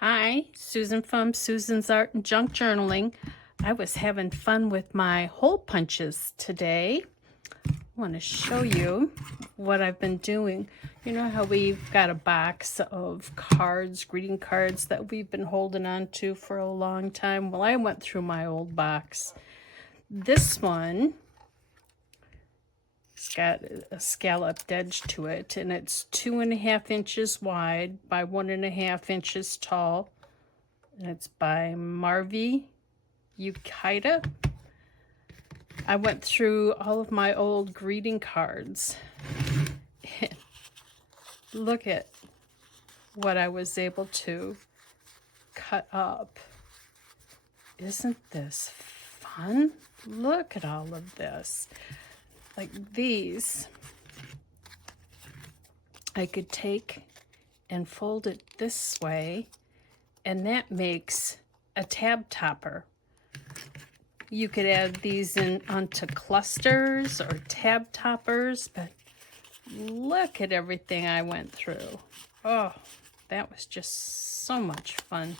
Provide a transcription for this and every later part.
Hi, Susan from Susan's Art and Junk Journaling. I was having fun with my hole punches today. I want to show you what I've been doing. You know how we've got a box of cards, greeting cards that we've been holding on to for a long time? Well, I went through my old box. This one has got a scalloped edge to it, and it's 2.5 inches wide by 1.5 inches tall. And it's by Marvi Yukita. I went through all of my old greeting cards. Look at what I was able to cut up. Isn't this fun? Look at all of this. Like these, I could take and fold it this way, and that makes a tab topper. You could add these in onto clusters or tab toppers, but look at everything I went through. Oh, that was just so much fun.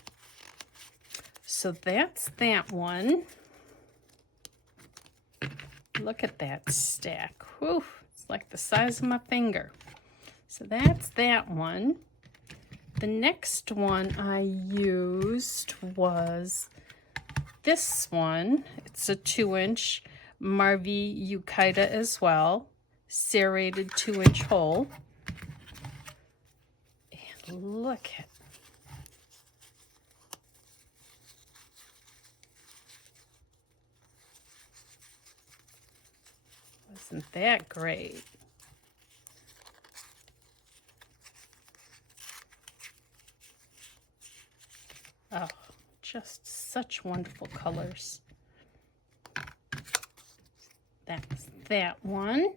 So that's that one. Look at that stack. Whew, it's like the size of my finger. So that's that one. The next one I used was this one. It's a 2-inch Marvi Yukita as well, serrated 2-inch hole. And look at Wasn't that great? Oh, just such wonderful colors. That's that one.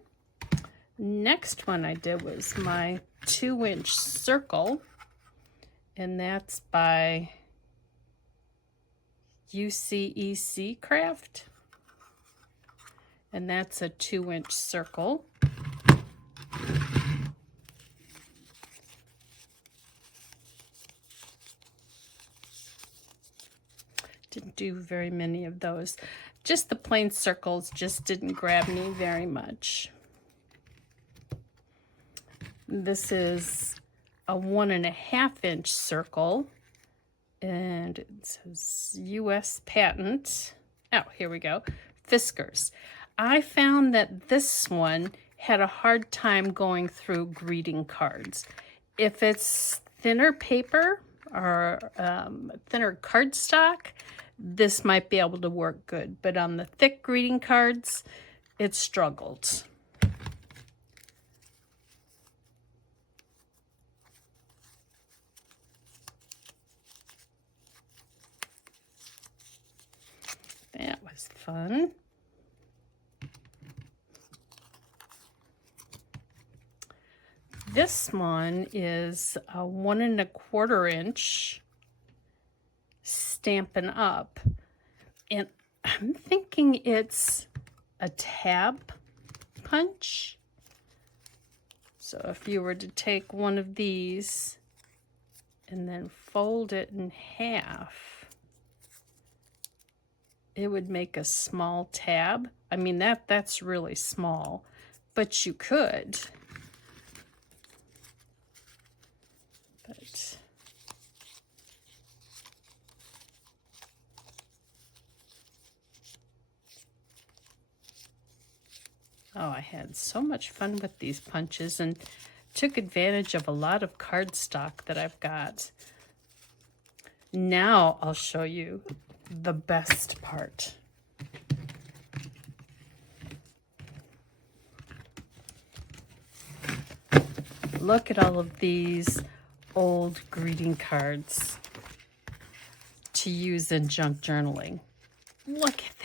Next one I did was my 2-inch circle, and that's by UCEC Craft. And that's a 2-inch circle. Didn't do very many of those. Just the plain circles just didn't grab me very much. This is a 1.5-inch circle, and it says US patent. Oh, here we go. Fiskars. I found that this one had a hard time going through greeting cards. If it's thinner paper or thinner cardstock, this might be able to work good, but on the thick greeting cards, it struggled. That was fun. This one is a 1.25-inch Stampin' Up, and I'm thinking it's a tab punch. So if you were to take one of these and then fold it in half, it would make a small tab. I mean, that's really small, but you could. But oh, I had so much fun with these punches and took advantage of a lot of cardstock that I've got. Now I'll show you the best part. Look at all of these old greeting cards to use in junk journaling. Look at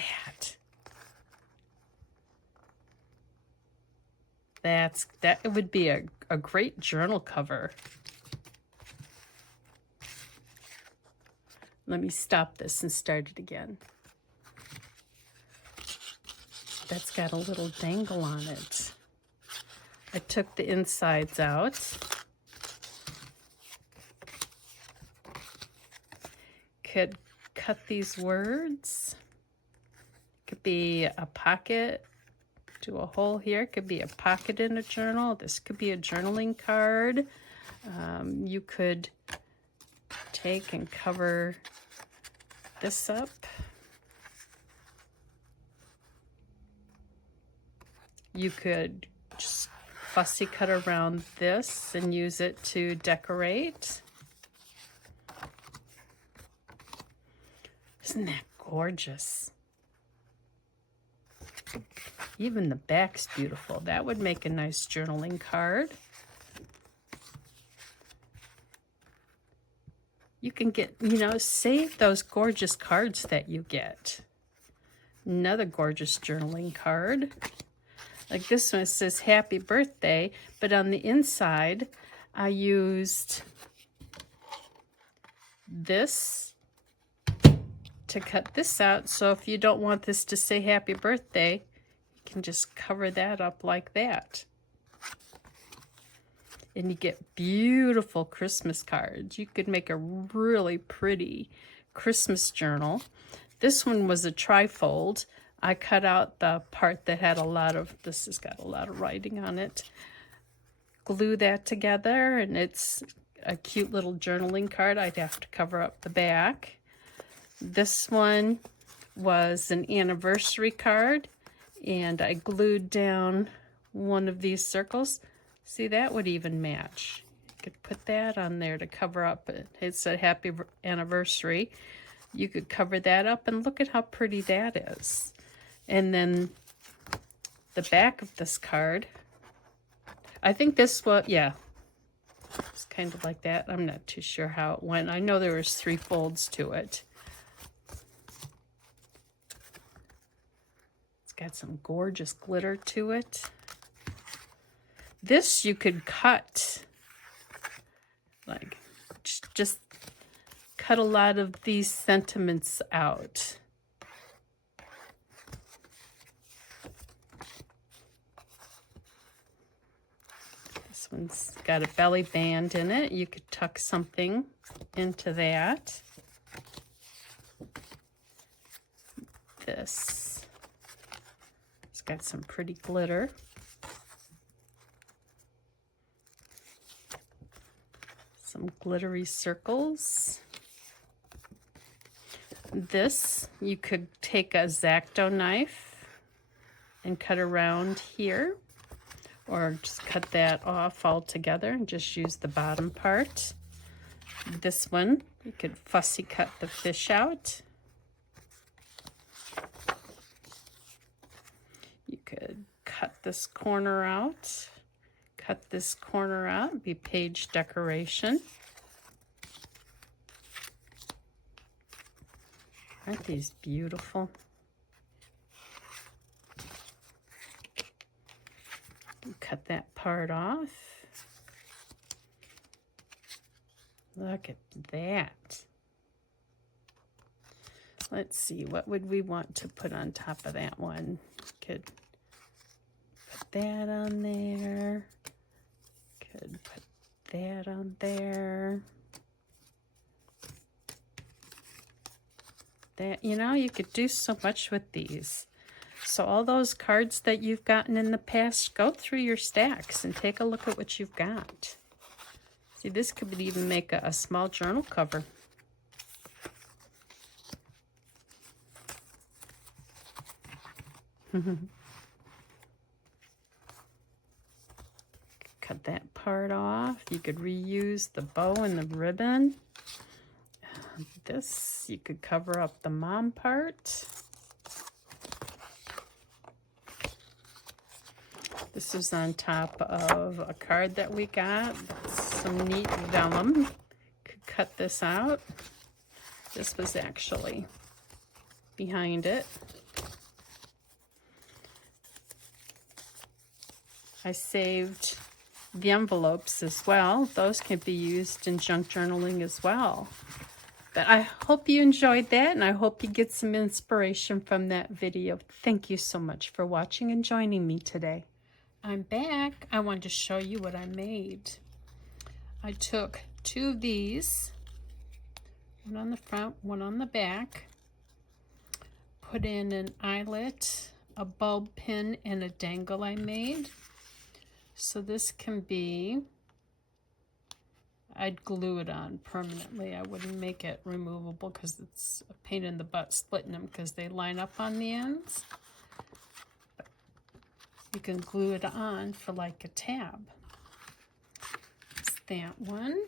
that. That would be a great journal cover. Let me stop this and start it again. That's got a little dangle on it. I took the insides out. could cut these words. Could be a pocket, do a hole here. Could be a pocket in a journal. This could be a journaling card. You could take and cover this up. You could just fussy cut around this and use it to decorate. Isn't that gorgeous? Even the back's beautiful. That would make a nice journaling card. You can get, you know, save those gorgeous cards that you get. Another gorgeous journaling card. Like this one, it says happy birthday, but on the inside, I used this to cut this out. So if you don't want this to say happy birthday, you can just cover that up like that. And you get beautiful Christmas cards. You could make a really pretty Christmas journal. This one was a trifold. I cut out the part that had a lot of, this has got a lot of writing on it. Glue that together, and it's a cute little journaling card. I'd have to cover up the back. This one was an anniversary card, and I glued down one of these circles. See, that would even match. You could put that on there to cover up it. It's a happy anniversary. You could cover that up, and look at how pretty that is. And then the back of this card, I think this was, yeah, it's kind of like that. I'm not too sure how it went. I know there was 3 folds to it. It's got some gorgeous glitter to it. This you could cut, like, just cut a lot of these sentiments out. This one's got a belly band in it. You could tuck something into that. This, it's got some pretty glitter. Some glittery circles. This, you could take a X-Acto knife and cut around here, or just cut that off altogether and just use the bottom part. This one, you could fussy cut the fish out. You could cut this corner out. Cut this corner out, be page decoration. Aren't these beautiful? Cut that part off. Look at that. Let's see, what would we want to put on top of that one? Could put that on there. Could put that on there. That, you know, you could do so much with these. So all those cards that you've gotten in the past, go through your stacks and take a look at what you've got. See, this could even make a small journal cover. Cut that part off. You could reuse the bow and the ribbon. This, you could cover up the mom part. This is on top of a card that we got. Some neat vellum. Could cut this out. This was actually behind it. I saved the envelopes as well. Those can be used in junk journaling as well. But I hope you enjoyed that, and I hope you get some inspiration from that video. Thank you so much for watching and joining me today. I'm back. I wanted to show you what I made. I took 2 of these one on the front, one on the back. Put in an eyelet, a bulb pin, and a dangle I made. So this can be, I'd glue it on permanently. I wouldn't make it removable because it's a pain in the butt splitting them because they line up on the ends. But you can glue it on for like a tab. It's that one.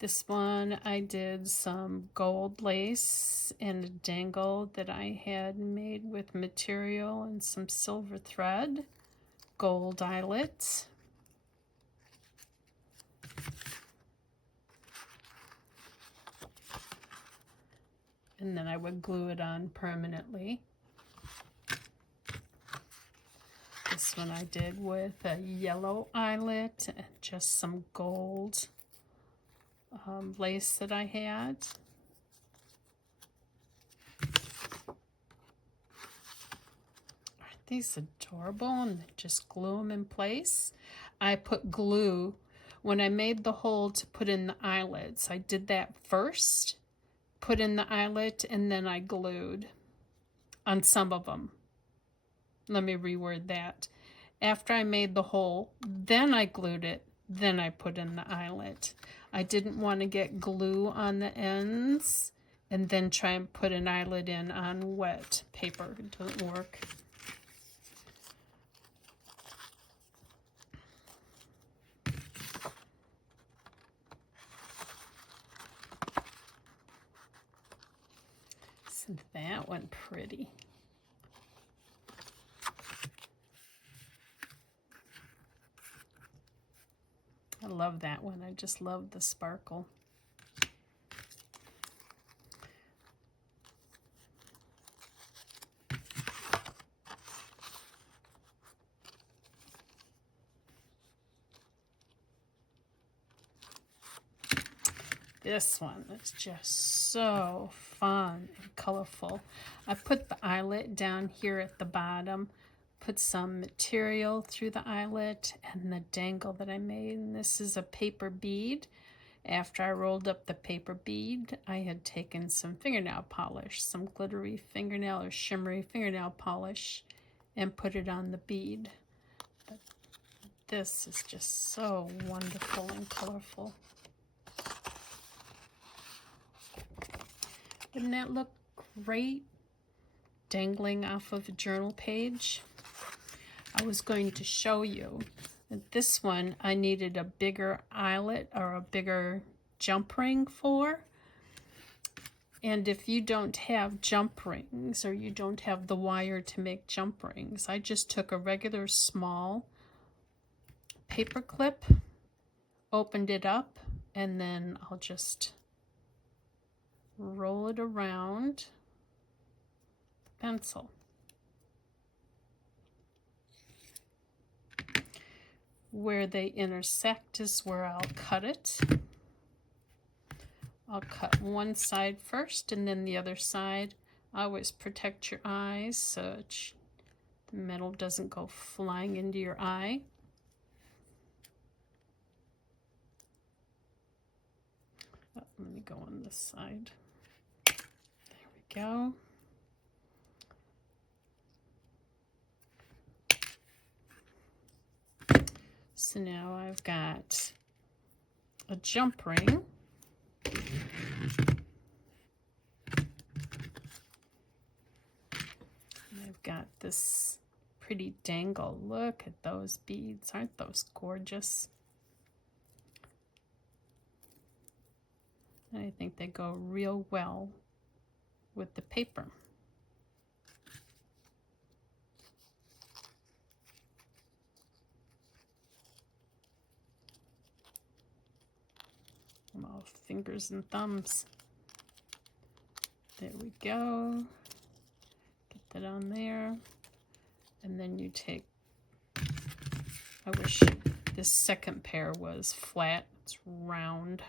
This one I did some gold lace and a dangle that I had made with material and some silver thread. Gold eyelets. And then I would glue it on permanently. This one I did with a yellow eyelet and just some gold lace that I had. Aren't these adorable? And just glue them in place. I put glue when I made the hole to put in the eyelets. I did that first, put in the eyelet, and then I glued on some of them. Let me reword that. After I made the hole, then I glued it, then I put in the eyelet. I didn't want to get glue on the ends and then try and put an eyelet in on wet paper. It doesn't work. Isn't that one pretty? I love that one. I just love the sparkle. This one is just so fun and colorful. I put the eyelet down here at the bottom, put some material through the eyelet and the dangle that I made. And this is a paper bead. After I rolled up the paper bead, I had taken some fingernail polish, some glittery fingernail or shimmery fingernail polish, and put it on the bead. But this is just so wonderful and colorful. Wouldn't that look great dangling off of a journal page? I was going to show you that this one I needed a bigger eyelet or a bigger jump ring for. And if you don't have jump rings or you don't have the wire to make jump rings, I just took a regular small paper clip, opened it up, and then I'll just roll it around the pencil. Where they intersect is where I'll cut it. I'll cut one side first and then the other side. Always protect your eyes so the metal doesn't go flying into your eye. Oh, let me go on this side. There we go. So now I've got a jump ring. And I've got this pretty dangle. Look at those beads. Aren't those gorgeous? And I think they go real well with the paper. I'm all fingers and thumbs. There we go. Get that on there. And then you take, I wish this second pair was flat. It's round.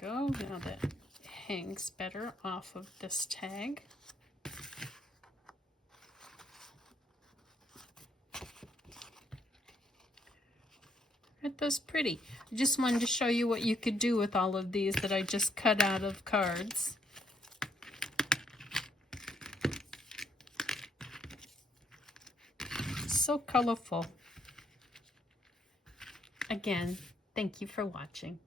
go. Now that hangs better off of this tag. Aren't those pretty? I just wanted to show you what you could do with all of these that I just cut out of cards. So colorful. Again, thank you for watching.